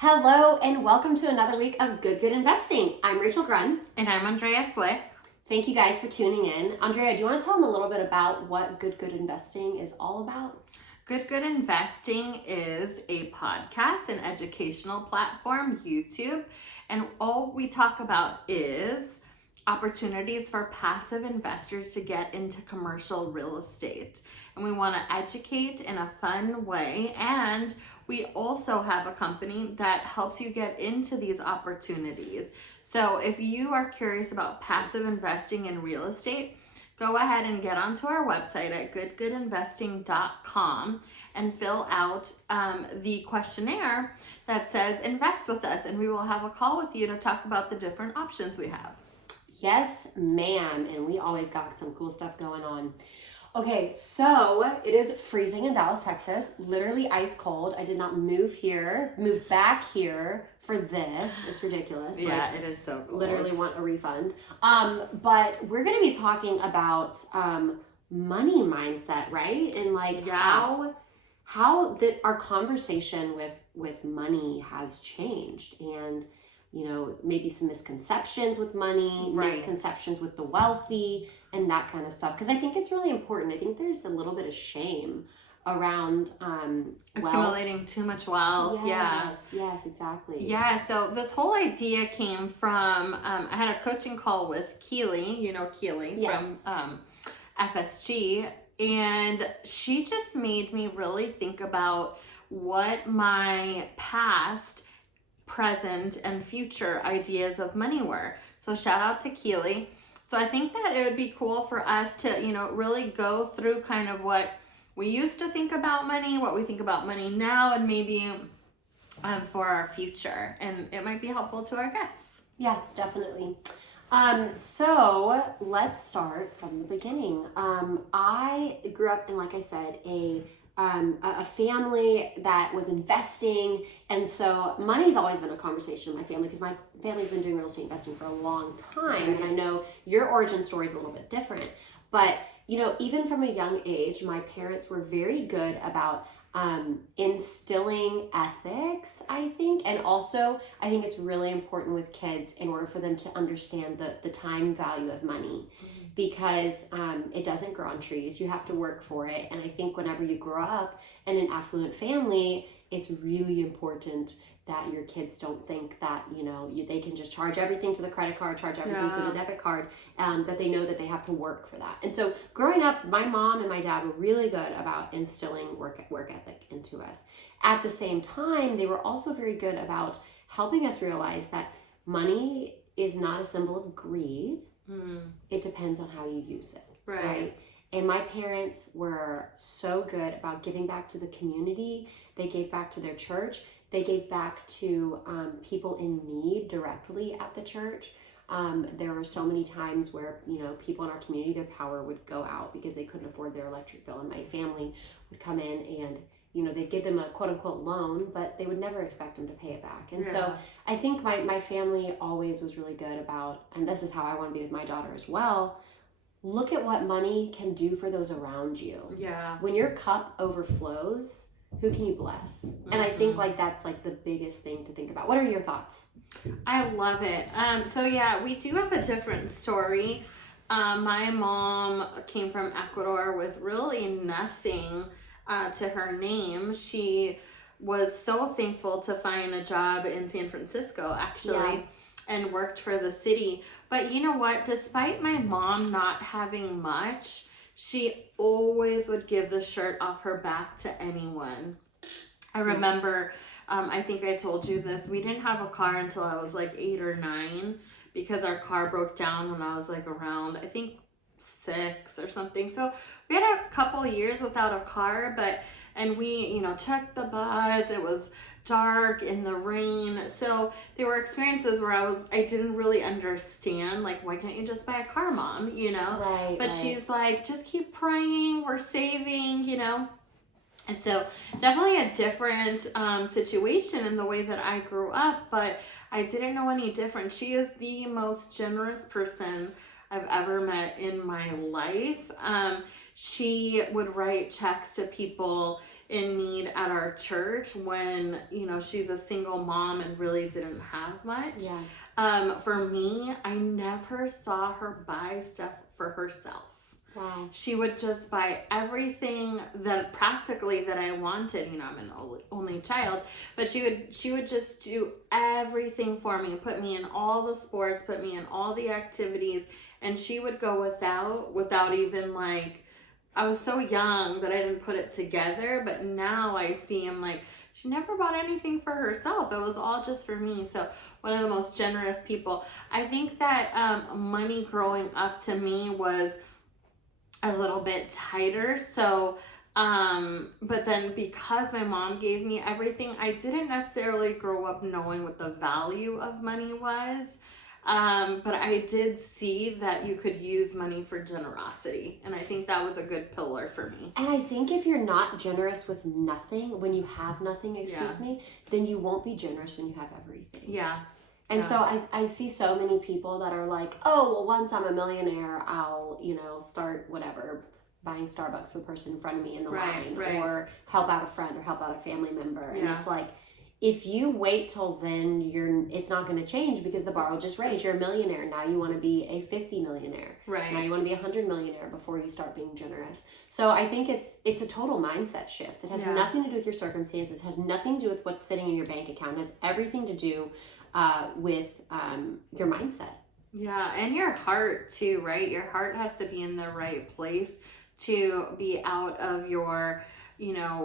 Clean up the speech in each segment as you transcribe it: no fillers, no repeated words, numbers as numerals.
Hello and welcome to another week of GoodGood Investing. I'm Rachel Grunn. And I'm Andrea Cwik. Thank you guys for tuning in. Andrea, do you want to tell them a little bit about what GoodGood Investing is all about? GoodGood Investing is a podcast, an educational platform, YouTube, and all we talk about is opportunities for passive investors to get into commercial real estate. And we want to educate in a fun way. And we also have a company that helps you get into these opportunities. So if you are curious about passive investing in real estate, go ahead and get onto our website at goodgoodinvesting.com and fill out the questionnaire that says invest with us, and we will have a call with you to talk about the different options we have. Yes, ma'am. And we always got some cool stuff going on. Okay, so it is freezing in Dallas, Texas, literally ice cold. I did not move back here for this. It's ridiculous. Yeah, it is so cold. Literally want a refund. But we're going to be talking about money mindset, right? And how that our conversation with money has changed, and maybe some misconceptions with money, right. Misconceptions with the wealthy, and that kind of stuff. Because I think it's really important. I think there's a little bit of shame around accumulating too much wealth. Yes, exactly. Yeah, so this whole idea came from, I had a coaching call with Keely, Keely yes. from FSG, and she just made me really think about what my past, present, and future ideas of money were. So shout out to Keely. So I think that it would be cool for us to, really go through kind of what we used to think about money, what we think about money now, and maybe for our future. And it might be helpful to our guests. Yeah, definitely. So let's start from the beginning. I grew up in, like I said, a family that was investing, and so money's always been a conversation in my family because my family's been doing real estate investing for a long time, and I know your origin story is a little bit different, but even from a young age, my parents were very good about instilling ethics, I think, and also I think it's really important with kids in order for them to understand the time value of money. Because it doesn't grow on trees. You have to work for it. And I think whenever you grow up in an affluent family, it's really important that your kids don't think that, they can just charge everything to the credit card, charge everything to the debit card, that they know that they have to work for that. And so growing up, my mom and my dad were really good about instilling work ethic into us. At the same time, they were also very good about helping us realize that money is not a symbol of greed. It depends on how you use it, right? And my parents were so good about giving back to the community. They gave back to their church. They gave back to people in need directly at the church. There were so many times where, people in our community, their power would go out because they couldn't afford their electric bill. And my family would come in and they'd give them a quote unquote loan, but they would never expect them to pay it back. And so I think my family always was really good about, and this is how I want to be with my daughter as well, look at what money can do for those around you. Yeah. When your cup overflows, who can you bless? And I think that's the biggest thing to think about. What are your thoughts? I love it. So yeah, we do have a different story. My mom came from Ecuador with really nothing to her name. She was so thankful to find a job in San Francisco, actually, and worked for the city. But you know what? Despite my mom not having much, she always would give the shirt off her back to anyone. I remember, I think I told you this, we didn't have a car until I was 8 or 9 because our car broke down when I was around, I think 6 or something. So we had a couple years without a car, and we, took the bus. It was dark in the rain. So there were experiences where I didn't really understand, why can't you just buy a car, Mom? But she's just keep praying. We're saving, And so definitely a different situation in the way that I grew up, but I didn't know any different. She is the most generous person I've ever met in my life. She would write checks to people in need at our church when, she's a single mom and really didn't have much. For me, I never saw her buy stuff for herself. Wow. She would just buy everything that I wanted. I'm an only child, but she would just do everything for me, put me in all the sports, put me in all the activities, and she would go without even like, I was so young that I didn't put it together, but now I see him like, she never bought anything for herself. It was all just for me. So one of the most generous people. I think that money growing up to me was a little bit tighter. So, but then because my mom gave me everything, I didn't necessarily grow up knowing what the value of money was. But I did see that you could use money for generosity. And I think that was a good pillar for me. And I think if you're not generous with nothing, when you have nothing, excuse me, then you won't be generous when you have everything. Yeah. And so I see so many people that are like, oh, well, once I'm a millionaire, I'll, start whatever, buying Starbucks for the person in front of me in the line, or help out a friend or help out a family member. And it's like, if you wait till then, it's not going to change because the bar will just raise. You're a millionaire. Now you want to be a 50 millionaire. Right. Now you want to be 100 millionaire before you start being generous. So I think it's a total mindset shift. It has nothing to do with your circumstances. It has nothing to do with what's sitting in your bank account. It has everything to do with your mindset. Yeah, and your heart too, right? Your heart has to be in the right place to be out of your,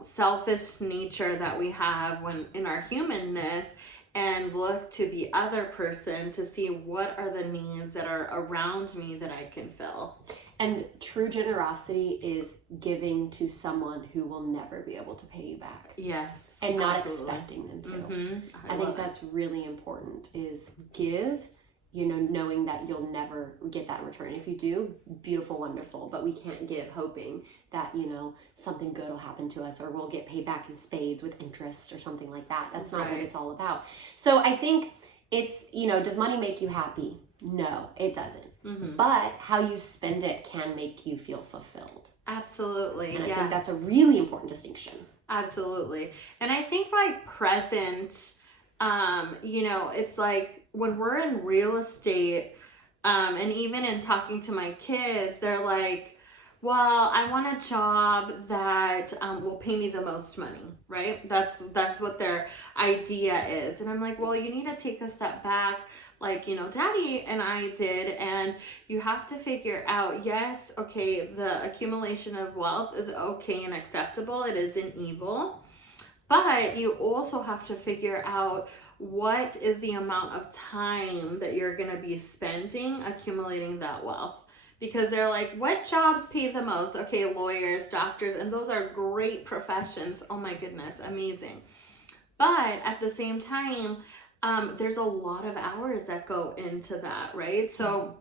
selfish nature that we have when in our humanness, and look to the other person to see what are the needs that are around me that I can fill. And true generosity is giving to someone who will never be able to pay you back. Yes. And not expecting them to. Mm-hmm. I think that's really important, is give, knowing that you'll never get that in return. If you do, beautiful, wonderful, but we can't give hoping that, something good will happen to us or we'll get paid back in spades with interest or something like that. That's not what it's all about. So I think it's, does money make you happy? No, it doesn't. Mm-hmm. But how you spend it can make you feel fulfilled. Absolutely. And I think that's a really important distinction. Absolutely. And I think like present, it's like when we're in real estate, and even in talking to my kids, they're like, well, I want a job that will pay me the most money, right? That's what their idea is. And I'm like, well, you need to take a step back, like, Daddy and I did, and you have to figure out, yes, okay, the accumulation of wealth is okay and acceptable. It isn't evil. But you also have to figure out what is the amount of time that you're going to be spending accumulating that wealth. Because they're like, what jobs pay the most? Okay, lawyers, doctors, and those are great professions. Oh my goodness, amazing. But at the same time, there's a lot of hours that go into that, right? So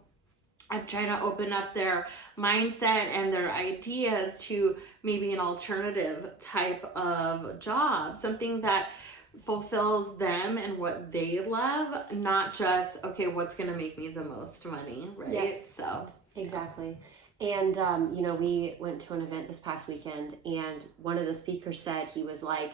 I'm trying to open up their mindset and their ideas to maybe an alternative type of job, something that fulfills them and what they love, not just, okay, what's going to make me the most money, right? Yeah. So exactly. And we went to an event this past weekend, and one of the speakers said, he was like,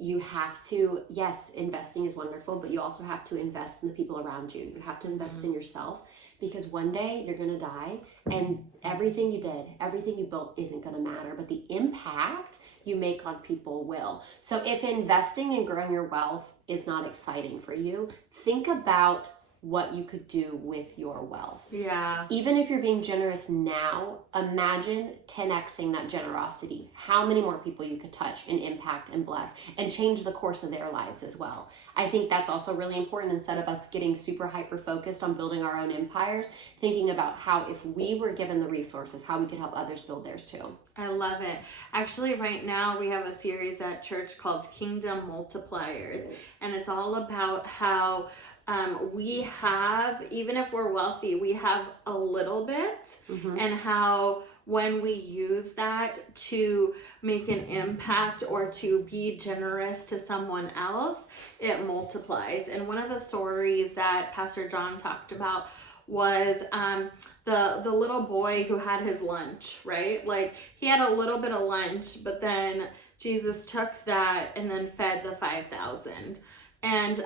you have to, yes, investing is wonderful, but you also have to invest in the people around you. You have to invest in yourself, because one day you're going to die, and everything you did, everything you built isn't going to matter, but the impact you make on people will. So if investing and growing your wealth is not exciting for you, think about what you could do with your wealth. Yeah. Even if you're being generous now, imagine 10xing that generosity. How many more people you could touch and impact and bless and change the course of their lives as well. I think that's also really important, instead of us getting super hyper focused on building our own empires, thinking about how, if we were given the resources, how we could help others build theirs too. I love it. Actually, right now we have a series at church called Kingdom Multipliers, and it's all about how we have, even if we're wealthy, we have a little bit, and how when we use that to make an impact or to be generous to someone else, it multiplies. And one of the stories that Pastor John talked about was the little boy who had his lunch, right? Like, he had a little bit of lunch, but then Jesus took that and then fed the 5,000. And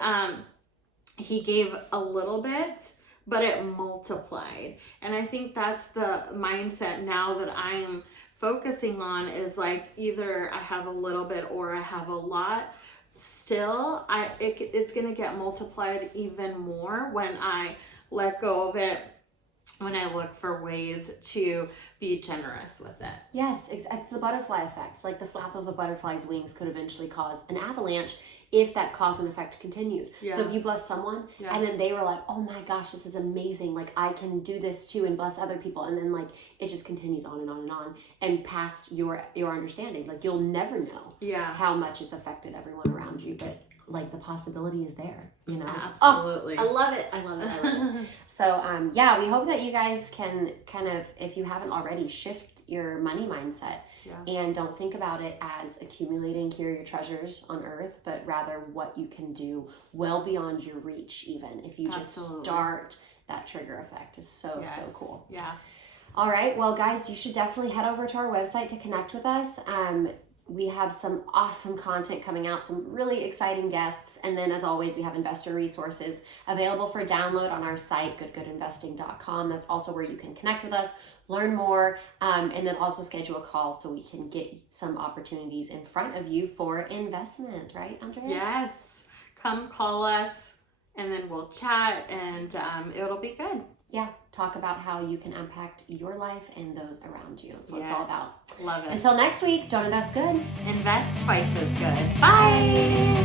he gave a little bit, but it multiplied. And I think that's the mindset now that I'm focusing on, is like, either I have a little bit or I have a lot. Still, it's going to get multiplied even more when I let go of it, when I look for ways to be generous with it. Yes, it's the butterfly effect. Like the flap of a butterfly's wings could eventually cause an avalanche if that cause and effect continues. Yeah. So if you bless someone and then they were like, oh my gosh, this is amazing. Like I can do this too and bless other people. And then like it just continues on and on and on and past your understanding. Like you'll never know how much it's affected everyone around you. But like the possibility is there, you know? Absolutely. Oh, I love it. I love it. I love it. So yeah, we hope that you guys can kind of, if you haven't already, shift your money mindset and don't think about it as accumulating here your treasures on earth, but rather what you can do well beyond your reach, even if you just start that trigger effect. Is so cool. Yeah. All right. Well, guys, you should definitely head over to our website to connect with us. We have some awesome content coming out, some really exciting guests. And then as always, we have investor resources available for download on our site, goodgoodinvesting.com. That's also where you can connect with us, learn more, and then also schedule a call so we can get some opportunities in front of you for investment, right, Andrea? Yes. Come call us and then we'll chat and it'll be good. Yeah, talk about how you can impact your life and those around you. That's what it's all about. Love it. Until next week, don't invest good. Invest twice as good. Bye.